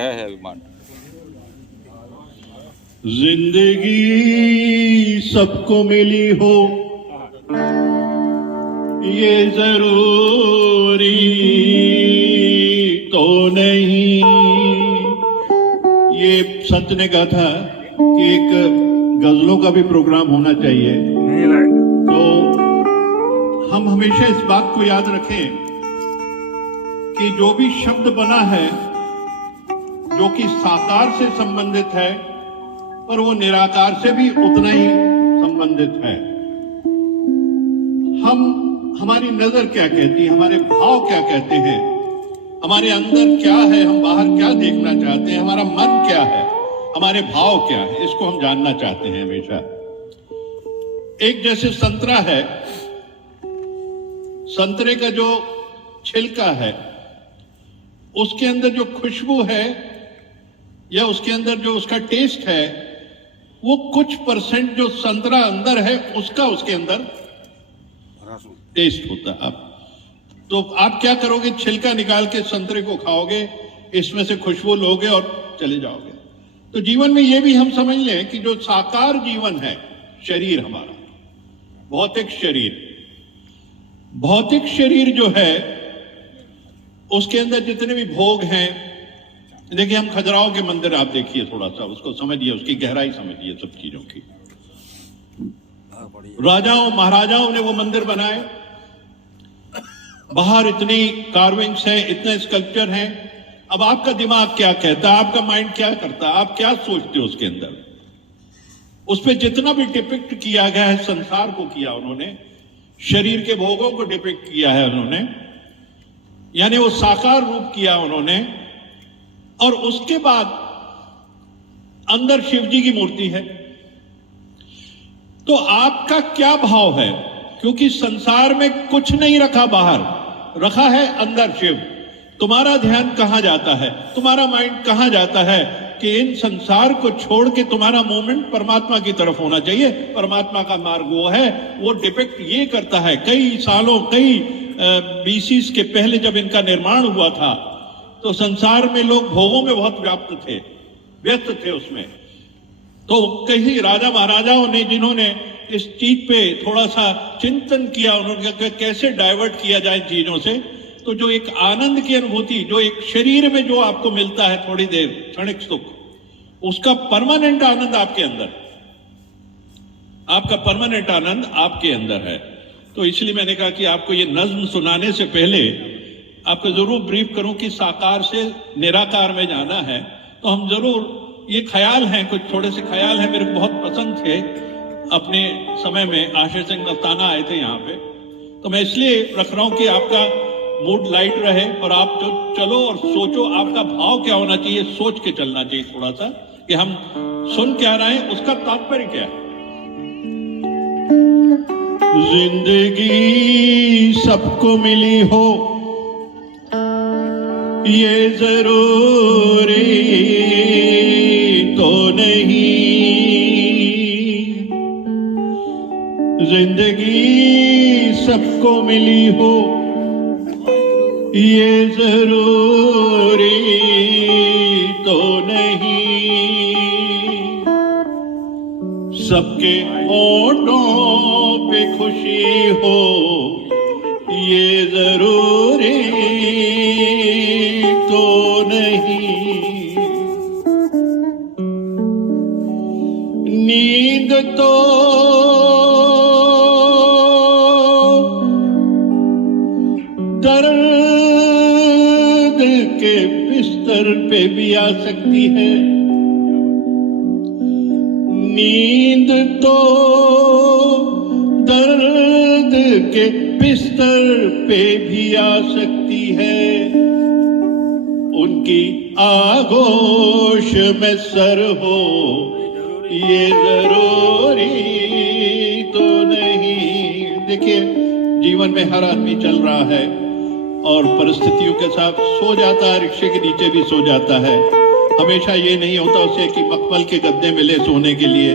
है विमान। जिंदगी सबको मिली हो ये जरूरी तो नहीं। ये संत ने कहा था कि एक गजलों का भी प्रोग्राम होना चाहिए, तो हम हमेशा इस बात को याद रखें कि जो भी शब्द बना है जो कि साकार से संबंधित है पर वो निराकार से भी उतना ही संबंधित है। हमारी नजर क्या कहती है, हमारे भाव क्या कहते हैं, हमारे अंदर क्या है, हम बाहर क्या देखना चाहते हैं, हमारा मन क्या है, हमारे भाव क्या है, इसको हम जानना चाहते हैं हमेशा। एक जैसे संतरा है, संतरे का जो छिलका है उसके अंदर जो खुशबू है या उसके अंदर जो उसका टेस्ट है वो कुछ परसेंट जो संतरा अंदर है उसका उसके अंदर टेस्ट होता है। तो आप क्या करोगे, छिलका निकाल के संतरे को खाओगे, इसमें से खुशबू लोगे और चले जाओगे। तो जीवन में ये भी हम समझ लें कि जो साकार जीवन है, शरीर हमारा, भौतिक शरीर जो है उसके अंदर जितने भी भोग हैं, देखिए हम खजुराहो के मंदिर आप देखिए, थोड़ा सा उसको समझिए, उसकी गहराई समझिए सब चीजों की। राजाओं महाराजाओं ने वो मंदिर बनाए, बाहर इतनी कार्विंग्स हैं, इतने स्कल्पचर हैं। अब आपका दिमाग क्या कहता है, आपका माइंड क्या करता है, आप क्या सोचते हो उसके अंदर? उस पर जितना भी डिपिक्ट किया गया है, संसार को किया उन्होंने, शरीर के भोगों को डिपिक्ट किया है उन्होंने, यानी वो साकार रूप किया उन्होंने। और उसके बाद अंदर शिव जी की मूर्ति है। तो आपका क्या भाव है? क्योंकि संसार में कुछ नहीं रखा बाहर, रखा है अंदर शिव। तुम्हारा ध्यान कहां जाता है, तुम्हारा माइंड कहां जाता है कि इन संसार को छोड़ के तुम्हारा मूवमेंट परमात्मा की तरफ होना चाहिए। परमात्मा का मार्ग वो है, वो डिपिक्ट ये करता है। कई सालों, कई बीसीस के पहले जब इनका निर्माण हुआ था तो संसार में लोग भोगों में बहुत व्यस्त थे उसमें। तो कई राजा महाराजाओं ने जिन्होंने इस चीज पे थोड़ा सा चिंतन किया, उन्होंने कैसे डाइवर्ट किया जाए चीजों से, तो जो एक आनंद की अनुभूति, जो एक शरीर में जो आपको मिलता है थोड़ी देर क्षणिक सुख, उसका परमानेंट आनंद आपके अंदर, आपका परमानेंट आनंद आपके अंदर है। तो इसलिए मैंने कहा कि आपको ये नज्म सुनाने से पहले आपको जरूर ब्रीफ करूं कि साकार से निराकार में जाना है। तो हम जरूर, ये ख्याल हैं, कुछ थोड़े से ख्याल हैं, मेरे को बहुत पसंद थे। अपने समय में आशीष सिंह दस्ताना आए थे यहाँ पे, तो मैं इसलिए रख रहा हूं कि आपका मूड लाइट रहे और आप जो चलो और सोचो, आपका भाव क्या होना चाहिए, सोच के चलना चाहिए थोड़ा सा कि हम सुन क्या रहे हैं, उसका तात्पर्य क्या है। जिंदगी सबको मिली हो ये जरूरी तो नहीं। जिंदगी सबको मिली हो ये जरूरी तो नहीं। सबके होठों पे खुशी हो ये जरूरी तो नहीं। नींद तो दर्द के बिस्तर पे भी आ सकती है। नींद तो दर्द के बिस्तर पे भी आ सकती है। उनकी आगोश में सर हो ये जरूरी तो नहीं। देखिए, जीवन में हर आदमी चल रहा है और परिस्थितियों के साथ सो जाता है, रिक्शे के नीचे भी सो जाता है। हमेशा ये नहीं होता उसे कि मखमल के गद्दे मिले सोने के लिए।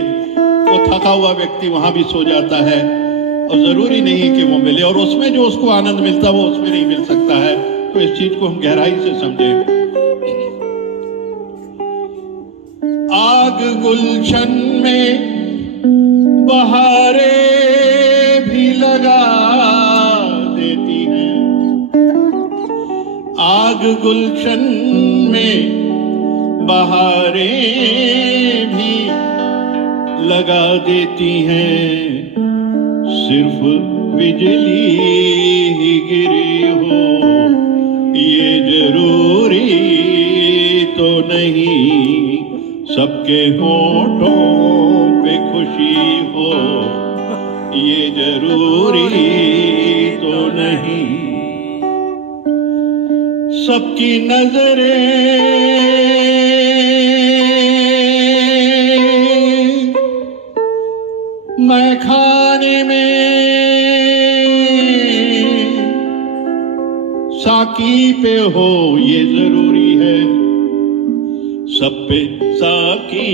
वो थका हुआ व्यक्ति वहां भी सो जाता है और जरूरी नहीं कि वो मिले, और उसमें जो उसको आनंद मिलता वो उसमें नहीं मिल सकता है। तो इस चीज को हम गहराई से समझें। आग गुलशन में बहारें भी लगा देती हैं, आग गुलशन में बहारें भी लगा देती हैं। सिर्फ बिजली ही गिरी हो ये जरूरी तो नहीं, सबके होठों पे खुशी हो ये जरूरी तो नहीं। सबकी नजरें मैं खाने में साकी पे हो ये जरूरी है, सब पे साकी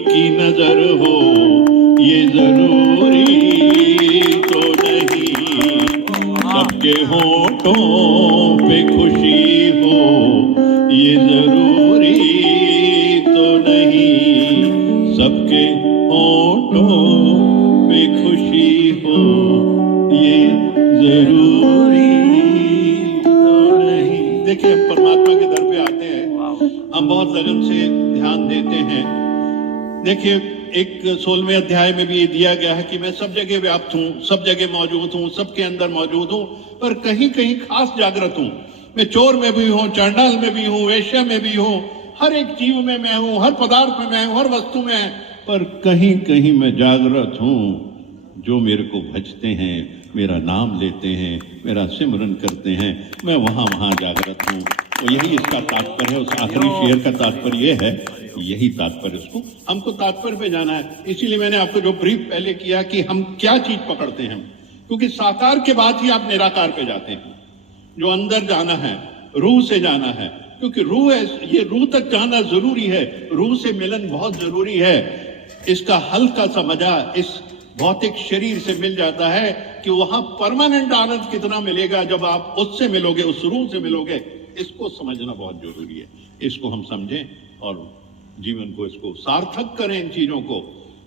की नजर हो ये जरूरी तो नहीं, सबके होठों पे खुशी हो ये जरूरी तो नहीं, सबके होठों पे खुशी हो ये जरूरी तो नहीं। देखिए, हम परमात्मा के दर पे आते हैं, हम बहुत लगन से ध्यान देते हैं। देखिए, एक 16वें अध्याय में भी ये दिया गया है कि मैं सब जगह व्याप्त हूँ, सब जगह मौजूद हूँ, सबके अंदर मौजूद हूँ, पर कहीं कहीं खास जागृत हूँ। मैं चोर में भी हूँ, चांडाल में भी हूँ, वेश्या में भी हूँ, हर एक जीव में मैं हूँ, हर पदार्थ में मैं हूँ, हर वस्तु में है, पर कहीं कहीं मैं जागृत हूँ। जो मेरे को भजते हैं, मेरा नाम लेते हैं, मेरा सिमरन करते हैं, मैं वहाँ वहाँ जागृत हूँ। तो यही इसका तात्पर्य है। उस आखिरी शेर का तात्पर्य यह है, यही तात्पर्य, उसको हमको तात्पर्य पे जाना है। इसीलिए मैंने आपको जो ब्रीफ पहले किया कि हम क्या चीज पकड़ते हैं, क्योंकि साकार के बाद ही आप निराकार पे जाते हैं। जो अंदर जाना है, रूह से जाना है, क्योंकि रूह है, ये रूह तक जाना जरूरी है, रूह से मिलन बहुत जरूरी है। इसका हल्का सा मजा इस भौतिक शरीर से मिल जाता है कि वहां परमानेंट आनंद कितना मिलेगा जब आप उससे मिलोगे, उस रूह से मिलोगे। इसको समझना बहुत जरूरी है। इसको हम समझें और जीवन को इसको सार्थक करें। इन चीजों को,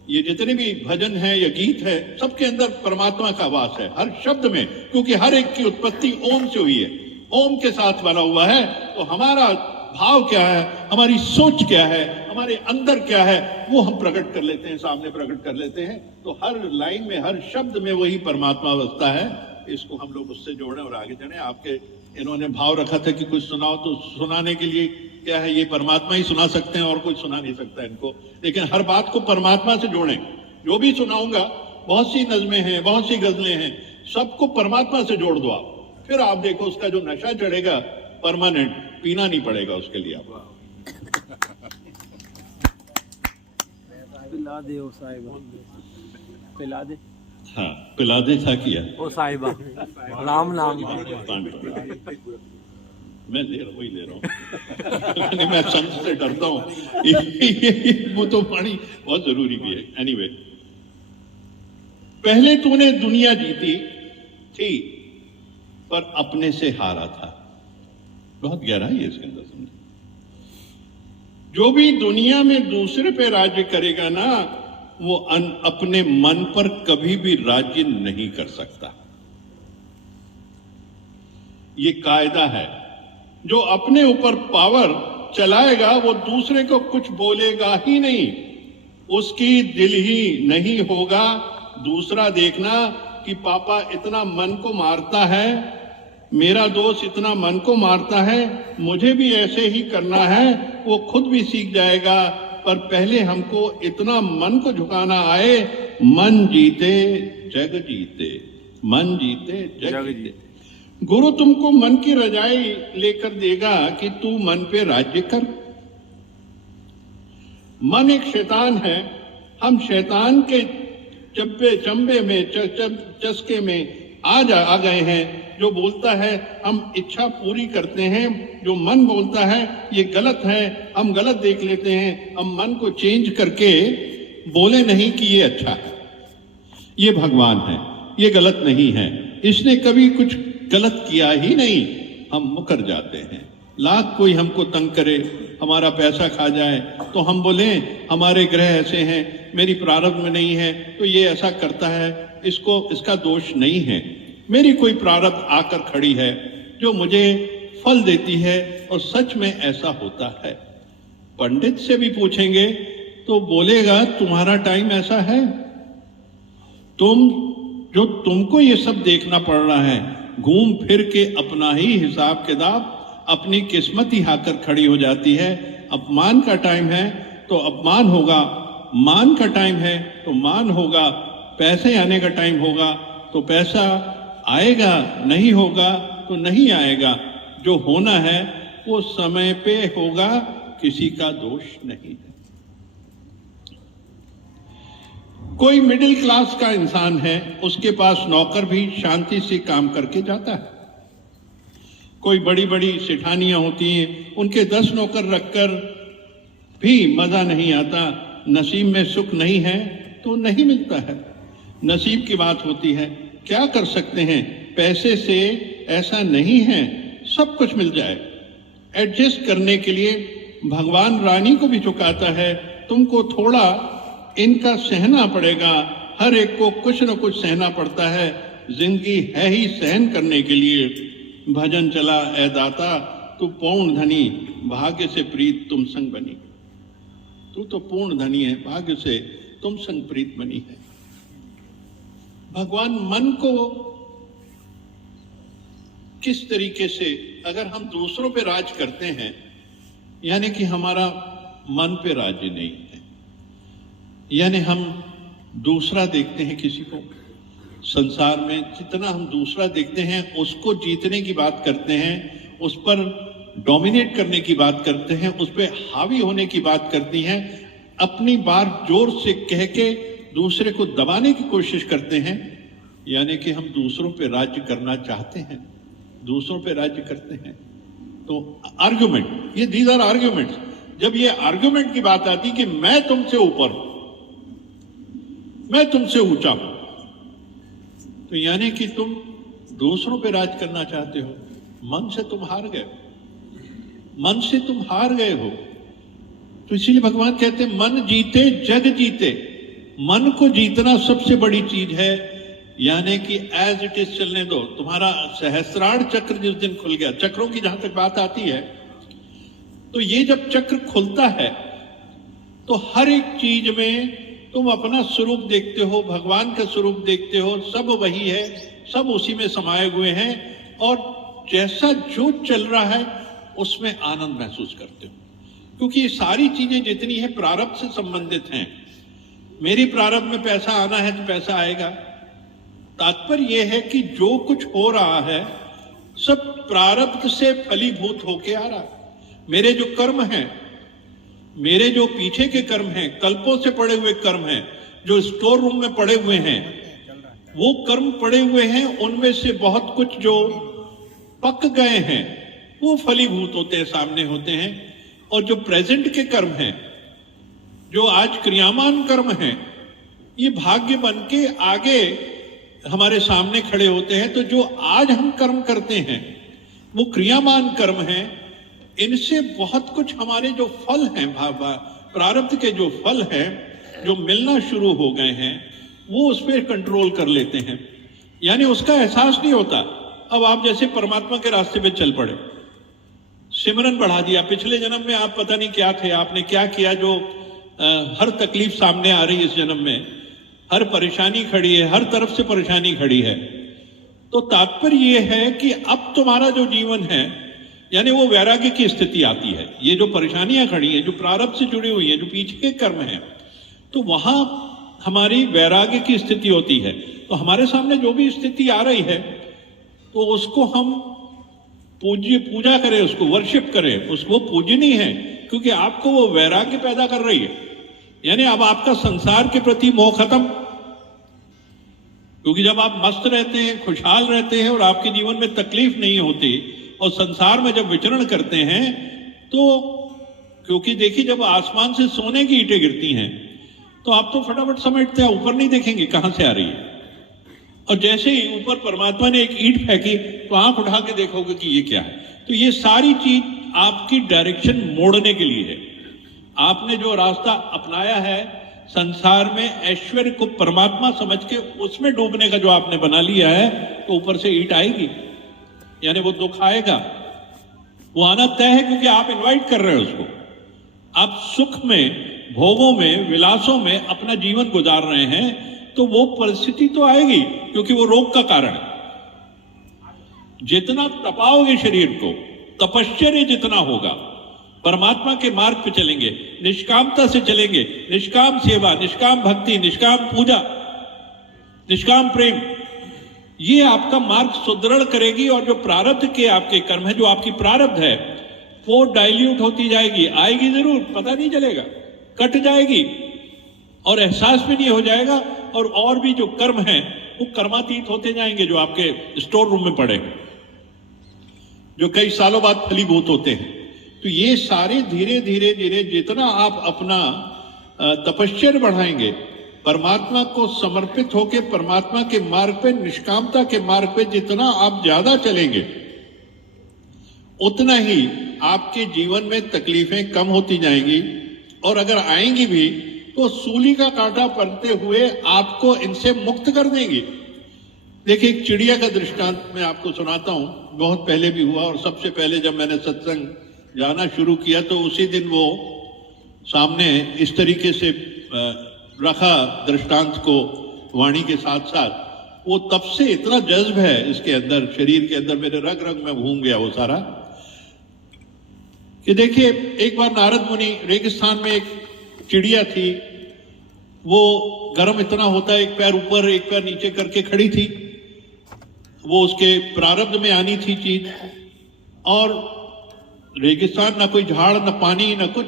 ये जितने भी भजन है या गीत है, सबके अंदर परमात्मा का वास है, हर शब्द में, क्योंकि हर एक की उत्पत्ति ओम से हुई है, ओम के साथ बना हुआ है। तो हमारा भाव क्या है, हमारी सोच क्या है, हमारे अंदर क्या है, वो हम प्रकट कर लेते हैं, सामने प्रकट कर लेते हैं। तो हर लाइन में, हर शब्द में वही परमात्मा बसता है। इसको हम लोग उससे जोड़ें और आगे चलें। आपके इन्होंने भाव रखा था कि कुछ सुनाओ, तो सुनाने के लिए क्या है, ये परमात्मा ही सुना सकते हैं और कोई सुना नहीं सकता इनको। लेकिन हर बात को परमात्मा से जोड़ें। जो भी सुनाऊंगा, बहुत सी नज़में हैं, बहुत सी गजलें हैं, सबको परमात्मा से जोड़ दो आप, फिर आप देखो उसका जो नशा चढ़ेगा परमानेंट, पीना नहीं पड़ेगा उसके लिए। आप पिला दे ओ साहिबा, पिला दे। हाँ, पिला दे था किया ओ साहिबा, राम नाम मैं ले रहा हूँ, वही ले रहा हूँ। मैं संत से डरता हूँ। वो तो पानी बहुत जरूरी भी है। एनीवे, पहले तूने दुनिया जीती थी पर अपने से हारा था। बहुत गहराई है इसके अंदर। समझे, जो भी दुनिया में दूसरे पे राज्य करेगा ना, वो अपने मन पर कभी भी राज्य नहीं कर सकता। ये कायदा है। जो अपने ऊपर पावर चलाएगा वो दूसरे को कुछ बोलेगा ही नहीं, उसकी दिल ही नहीं होगा। दूसरा देखना कि पापा इतना मन को मारता है, मेरा दोस्त इतना मन को मारता है, मुझे भी ऐसे ही करना है, वो खुद भी सीख जाएगा। पर पहले हमको इतना मन को झुकाना आए। मन जीते जग जीते, मन जीते जग जीते। गुरु तुमको मन की रजाई लेकर देगा कि तू मन पे राज्य कर। मन एक शैतान है। हम शैतान के चंबे में, चस्के में आ गए हैं। जो बोलता है हम इच्छा पूरी करते हैं, जो मन बोलता है ये गलत है, हम गलत देख लेते हैं। हम मन को चेंज करके बोले नहीं कि ये अच्छा है, ये भगवान है, ये गलत नहीं है, इसने कभी कुछ गलत किया ही नहीं। हम मुकर जाते हैं। लाख कोई हमको तंग करे, हमारा पैसा खा जाए, तो हम बोले हमारे ग्रह ऐसे हैं, मेरी प्रारब्ध में नहीं है तो ये ऐसा करता है, इसका दोष नहीं है। मेरी कोई प्रारब्ध आकर खड़ी है जो मुझे फल देती है और सच में ऐसा होता है। पंडित से भी पूछेंगे तो बोलेगा तुम्हारा टाइम ऐसा है, तुमको ये सब देखना पड़ रहा है, घूम फिर के अपना ही हिसाब किताब, अपनी किस्मत ही आकर खड़ी हो जाती है। अपमान का टाइम है तो अपमान होगा, मान का टाइम है तो मान होगा, पैसे आने का टाइम होगा तो पैसा आएगा, नहीं होगा तो नहीं आएगा। जो होना है वो समय पे होगा, किसी का दोष नहीं है। कोई मिडिल क्लास का इंसान है, उसके पास नौकर भी शांति से काम करके जाता है। कोई बड़ी बड़ी सेठानियां होती हैं, उनके 10 नौकर रखकर भी मजा नहीं आता। नसीब में सुख नहीं है तो नहीं मिलता है, नसीब की बात होती है। क्या कर सकते हैं, पैसे से ऐसा नहीं है सब कुछ मिल जाए। एडजस्ट करने के लिए भगवान रानी को भी चुकाता है, तुमको थोड़ा इनका सहना पड़ेगा। हर एक को कुछ न कुछ सहना पड़ता है, जिंदगी है ही सहन करने के लिए। भजन चला ए दाता, तू पूर्ण धनी, भाग्य से प्रीत तुम संग बनी। तू तो पूर्ण धनी है, भाग्य से तुम संग प्रीत बनी है। भगवान मन को किस तरीके से, अगर हम दूसरों पे राज करते हैं, यानी कि हमारा मन पे राज्य नहीं है, यानी हम दूसरा देखते हैं किसी को, संसार में जितना हम दूसरा देखते हैं उसको जीतने की बात करते हैं, उस पर डोमिनेट करने की बात करते हैं, उस पर हावी होने की बात करती हैं, अपनी बात जोर से कह के दूसरे को दबाने की कोशिश करते हैं, यानी कि हम दूसरों पे राज्य करना चाहते हैं, दूसरों पे राज्य करते हैं। तो आर्ग्यूमेंट, ये दीज आर आर्ग्यूमेंट्स। जब ये आर्ग्यूमेंट की बात आती कि मैं तुमसे ऊपर हूं, मैं तुमसे ऊंचा हूं, तो यानी कि तुम दूसरों पे राज करना चाहते हो। मन से तुम हार गए, मन से तुम हार गए हो। तो इसीलिए भगवान कहते हैं मन जीते जग जीते। मन को जीतना सबसे बड़ी चीज है, यानी कि एज इट इज चलने दो। तुम्हारा सहस्त्रार चक्र जिस दिन खुल गया, चक्रों की जहां तक बात आती है, तो ये जब चक्र खुलता है तो हर एक चीज में तुम अपना स्वरूप देखते हो, भगवान का स्वरूप देखते हो, सब वही है, सब उसी में समाये हुए हैं, और जैसा जो चल रहा है उसमें आनंद महसूस करते हो। क्योंकि ये सारी चीजें जितनी है प्रारब्ध से संबंधित हैं। मेरी प्रारब्ध में पैसा आना है तो पैसा आएगा। तात्पर्य यह है कि जो कुछ हो रहा है सब प्रारब्ध से फलीभूत होके आ रहा है। मेरे जो कर्म हैं, मेरे जो पीछे के कर्म हैं, कल्पों से पड़े हुए कर्म हैं, जो स्टोर रूम में पड़े हुए हैं, वो कर्म पड़े हुए हैं, उनमें से बहुत कुछ जो पक गए हैं वो फलीभूत होते हैं, सामने होते हैं। और जो प्रेजेंट के कर्म हैं, जो आज क्रियामान कर्म हैं, ये भाग्य बन के आगे हमारे सामने खड़े होते हैं। तो जो आज हम कर्म करते हैं वो क्रियामान कर्म हैं। इनसे बहुत कुछ हमारे जो फल हैं, प्रारब्ध के जो फल हैं, जो मिलना शुरू हो गए हैं, वो उस पर कंट्रोल कर लेते हैं, यानी उसका एहसास नहीं होता। अब आप जैसे परमात्मा के रास्ते पे चल पड़े, सिमरन बढ़ा दिया, पिछले जन्म में आप पता नहीं क्या थे, आपने क्या किया जो हर तकलीफ सामने आ रही है इस जन्म में, हर परेशानी खड़ी है, हर तरफ से परेशानी खड़ी है। तो तात्पर्य यह है कि अब तुम्हारा जो जीवन है, यानी वो वैराग्य की स्थिति आती है। ये जो परेशानियां खड़ी हैं, जो प्रारब्ध से जुड़ी हुई है, जो पीछे के कर्म हैं, तो वहां हमारी वैराग्य की स्थिति होती है। तो हमारे सामने जो भी स्थिति आ रही है तो उसको हम पूजा करें, उसको वर्शिप करें, उसको पूजनीय है, क्योंकि आपको वो वैराग्य पैदा कर रही है। यानी अब आपका संसार के प्रति मोह खत्म, क्योंकि जब आप मस्त रहते हैं, खुशहाल रहते हैं और आपके जीवन में तकलीफ नहीं होती, और संसार में जब विचरण करते हैं, तो क्योंकि देखिए जब आसमान से सोने की ईंटें गिरती हैं तो आप तो फटाफट समेटते हैं, ऊपर नहीं देखेंगे कहां से आ रही है। और जैसे ही ऊपर परमात्मा ने एक ईंट फेंकी तो आंख उठा के देखोगे कि ये क्या है। तो ये सारी चीज आपकी डायरेक्शन मोड़ने के लिए है। आपने जो रास्ता अपनाया है संसार में ऐश्वर्य को परमात्मा समझ के उसमें डूबने का जो आपने बना लिया है, तो ऊपर से ईंट आएगी, यानी वो दुख आएगा, वो आना तय है, क्योंकि आप इनवाइट कर रहे हो उसको। आप सुख में, भोगों में, विलासों में अपना जीवन गुजार रहे हैं, तो वो परिस्थिति तो आएगी, क्योंकि वो रोग का कारण है। जितना तपाओगे शरीर को, तपश्चर्य जितना होगा, परमात्मा के मार्ग पे चलेंगे, निष्कामता से चलेंगे, निष्काम सेवा, निष्काम भक्ति, निष्काम पूजा, निष्काम प्रेम, ये आपका मार्ग सुदृढ़ करेगी। और जो प्रारब्ध के आपके कर्म है, जो आपकी प्रारब्ध है, वो डाइल्यूट होती जाएगी, आएगी जरूर, पता नहीं चलेगा, कट जाएगी और एहसास भी नहीं हो जाएगा। और भी जो कर्म हैं वो कर्मातीत होते जाएंगे, जो आपके स्टोर रूम में पड़े हैं, जो कई सालों बाद फलीभूत होते हैं। तो ये सारे धीरे धीरे धीरे जितना आप अपना तपश्चर्य बढ़ाएंगे, परमात्मा को समर्पित होकर परमात्मा के मार्ग पे, निष्कामता के मार्ग पे जितना आप ज्यादा चलेंगे, उतना ही आपके जीवन में तकलीफें कम होती जाएंगी। और अगर आएंगी भी तो सूली का कांटा पड़ते हुए आपको इनसे मुक्त कर देंगी। देखिए, एक चिड़िया का दृष्टांत मैं आपको सुनाता हूं, बहुत पहले भी हुआ। और सबसे पहले जब मैंने सत्संग जाना शुरू किया तो उसी दिन वो सामने इस तरीके से रखा दृष्टांत को, वाणी के साथ साथ। वो तब से इतना जज्ब है इसके अंदर, शरीर के अंदर, मेरे रग रग में घूम गया वो सारा, कि देखिए, एक बार नारद मुनि, रेगिस्तान में एक चिड़िया थी, वो गर्म इतना होता है, एक पैर ऊपर एक पैर नीचे करके खड़ी थी। वो उसके प्रारब्ध में आनी थी चीज, और रेगिस्तान, ना कोई झाड़, ना पानी, ना कुछ।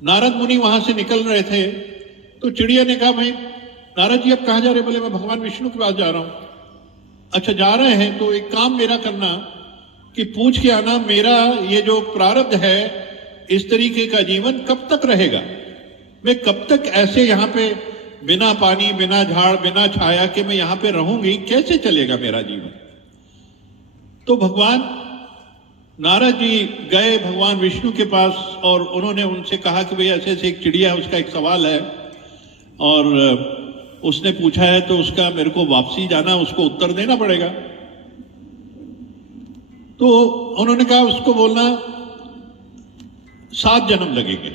नारद मुनि वहां से निकल रहे थे तो चिड़िया ने कहा, भाई नारद जी आप कहां जा रहे? बोले मैं भगवान विष्णु के पास जा रहा हूं। अच्छा, जा रहे हैं तो एक काम मेरा करना कि पूछ के आना, मेरा ये जो प्रारब्ध है, इस तरीके का जीवन कब तक रहेगा? मैं कब तक ऐसे यहाँ पे बिना पानी, बिना झाड़, बिना छाया के मैं यहाँ पे रहूंगी? कैसे चलेगा मेरा जीवन? तो भगवान नारद जी गए भगवान विष्णु के पास और उन्होंने उनसे कहा कि भाई ऐसे ऐसे एक चिड़िया है, उसका एक सवाल है और उसने पूछा है, तो उसका मेरे को वापसी जाना, उसको उत्तर देना पड़ेगा। तो उन्होंने कहा उसको बोलना 7 जन्म लगेंगे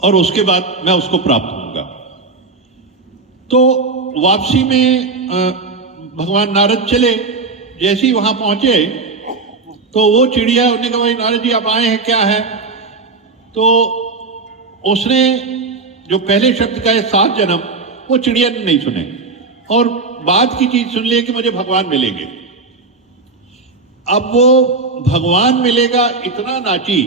और उसके बाद मैं उसको प्राप्त होऊंगा। तो वापसी में भगवान नारद चले, जैसे ही वहां पहुंचे तो वो चिड़िया, उन्होंने कहा भाई नारद जी आप आए हैं, क्या है? तो उसने जो पहले शब्द का है 7 जन्म, वो चिड़िया ने नहीं सुने और बाद की चीज सुन ली कि मुझे भगवान मिलेंगे। अब वो भगवान मिलेगा इतना नाची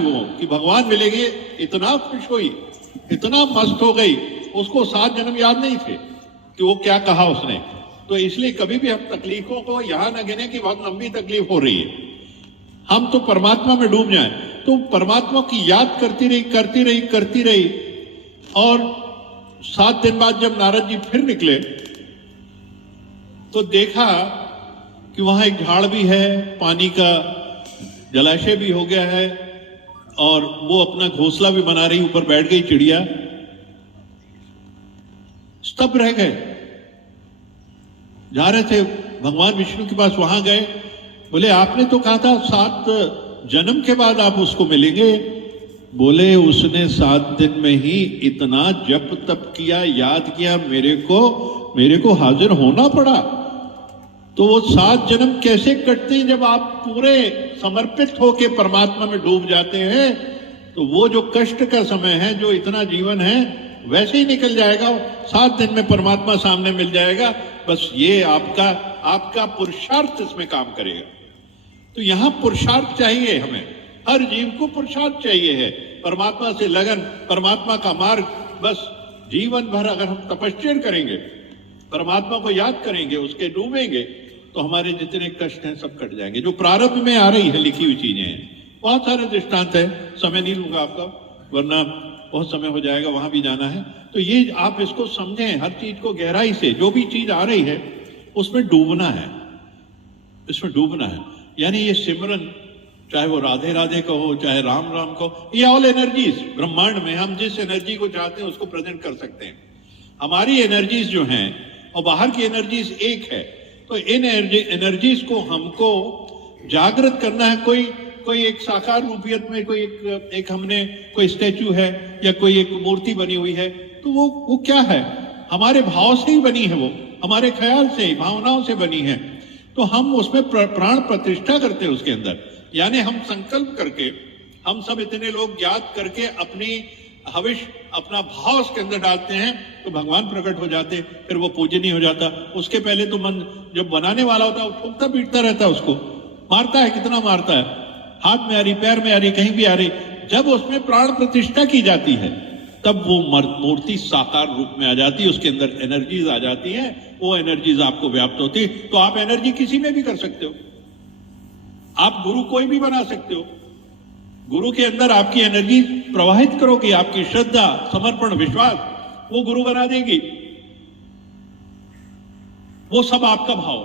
वो कि भगवान मिलेंगे, इतना खुश हुई, इतना मस्त हो गई, उसको 7 जन्म याद नहीं थे कि वो क्या कहा उसने। तो इसलिए कभी भी हम तकलीफों को यहां न गिने कि बहुत लंबी तकलीफ हो रही है, हम तो परमात्मा में डूब जाएं। तो परमात्मा की याद करती रही और 7 दिन बाद जब नारद जी फिर निकले तो देखा कि वहां एक झाड़ भी है, पानी का जलाशय भी हो गया है और वो अपना घोंसला भी बना रही, ऊपर बैठ गई चिड़िया। स्तब्ध रह गए, जा रहे थे भगवान विष्णु के पास, वहां गए, बोले आपने तो कहा था 7 जन्म के बाद आप उसको मिलेंगे। बोले उसने 7 दिन में ही इतना जप तप किया, याद किया, मेरे को हाजिर होना पड़ा। तो वो 7 जन्म कैसे कटते हैं जब आप पूरे समर्पित होके परमात्मा में डूब जाते हैं? तो वो जो कष्ट का समय है, जो इतना जीवन है, वैसे ही निकल जाएगा, 7 दिन में परमात्मा सामने मिल जाएगा। बस ये आपका पुरुषार्थ इसमें काम करेगा। तो यहां पुरुषार्थ चाहिए, हमें हर जीव को पुरुषार्थ चाहिए है, परमात्मा से लगन, परमात्मा का मार्ग। बस जीवन भर अगर हम तपश्चर्या करेंगे, परमात्मा को याद करेंगे, उसके डूबेंगे, तो हमारे जितने कष्ट हैं सब कट जाएंगे। जो प्रारब्ध में आ रही है लिखी हुई चीजें हैं, बहुत सारे दृष्टांत है, समय नहीं लूंगा आपका, वरना बहुत समय हो जाएगा, वहां भी जाना है। तो ये आप इसको समझें, हर चीज को गहराई से, जो भी चीज आ रही है उसमें डूबना है। इसमें डूबना है। यानी ये सिमरन, चाहे वो राधे राधे का हो, चाहे राम राम का हो, ये ऑल एनर्जीज ब्रह्मांड में हम जिस एनर्जी को चाहते हैं उसको प्रेजेंट कर सकते हैं। हमारी एनर्जीज जो हैं और बाहर की एनर्जीज एक है, तो इन एनर्जीज को हमको जागृत करना है। कोई एक साकार रूपियत में कोई एक हमने कोई स्टैचू है या कोई एक मूर्ति बनी हुई है, तो वो क्या है? हमारे भाव से ही बनी है, वो हमारे ख्याल से, भावनाओं से बनी है। तो हम उसमें प्राण प्रतिष्ठा करते हैं उसके अंदर। यानी हम संकल्प करके, हम सब इतने लोग याद करके अपनी हविष, अपना भाव उसके अंदर डालते हैं, तो भगवान प्रकट हो जाते, फिर वो पूजनीय हो जाता। उसके पहले तो मन जब बनाने वाला होता है वो ठोकता पीटता रहता है, उसको मारता है, कितना मारता है, हाथ में आ रही, पैर में आ रही, कहीं भी आ रही। जब उसमें प्राण प्रतिष्ठा की जाती है तब वो मूर्ति साकार रूप में आ जाती है, उसके अंदर एनर्जीज आ जाती है, वो एनर्जीज आपको व्याप्त होती है। तो आप एनर्जी किसी में भी कर सकते हो, आप गुरु कोई भी बना सकते हो। गुरु के अंदर आपकी एनर्जी प्रवाहित करोगे, आपकी श्रद्धा, समर्पण, विश्वास, वो गुरु बना देगी। वो सब आपका भाव,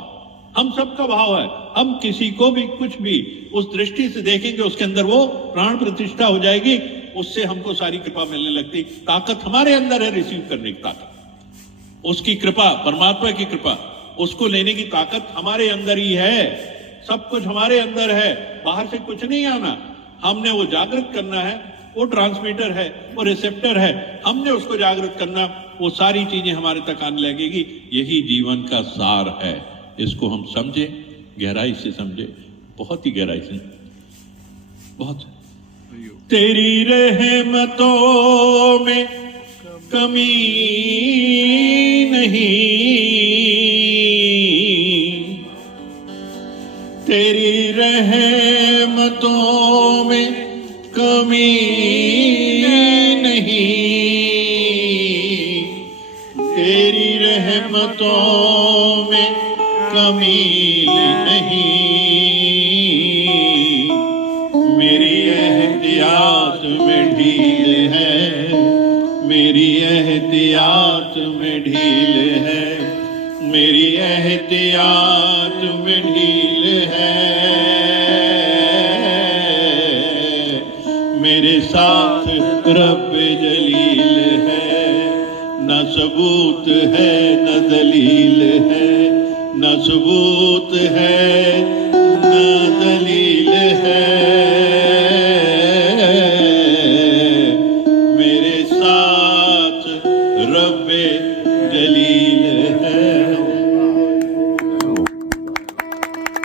हम सबका भाव है। हम किसी को भी कुछ भी उस दृष्टि से देखेंगे, उसके अंदर वो प्राण प्रतिष्ठा हो जाएगी, उससे हमको सारी कृपा मिलने लगती। ताकत हमारे अंदर है रिसीव करने की ताकत, उसकी कृपा, परमात्मा की कृपा, उसको लेने की ताकत हमारे अंदर ही है। सब कुछ हमारे अंदर है, बाहर से कुछ नहीं आना। हमने वो जागृत करना है, वो ट्रांसमीटर है, वो रिसेप्टर है, हमने उसको जागृत करना, वो सारी चीजें हमारे तक आने लगेगी। यही जीवन का सार है। इसको हम समझे, गहराई से समझे, बहुत ही गहराई से, बहुत। तेरी रहमतों में कमी नहीं, तेरी रहमतों में कमी नहीं, तेरी रहमतों में कमी नहीं। मेरी एहतियात में ढील है, मेरी एहतियात में ढील है, मेरी एहतियात में ढील है। मेरे साथ रब जलील है, न सबूत है न दलील है, न सबूत है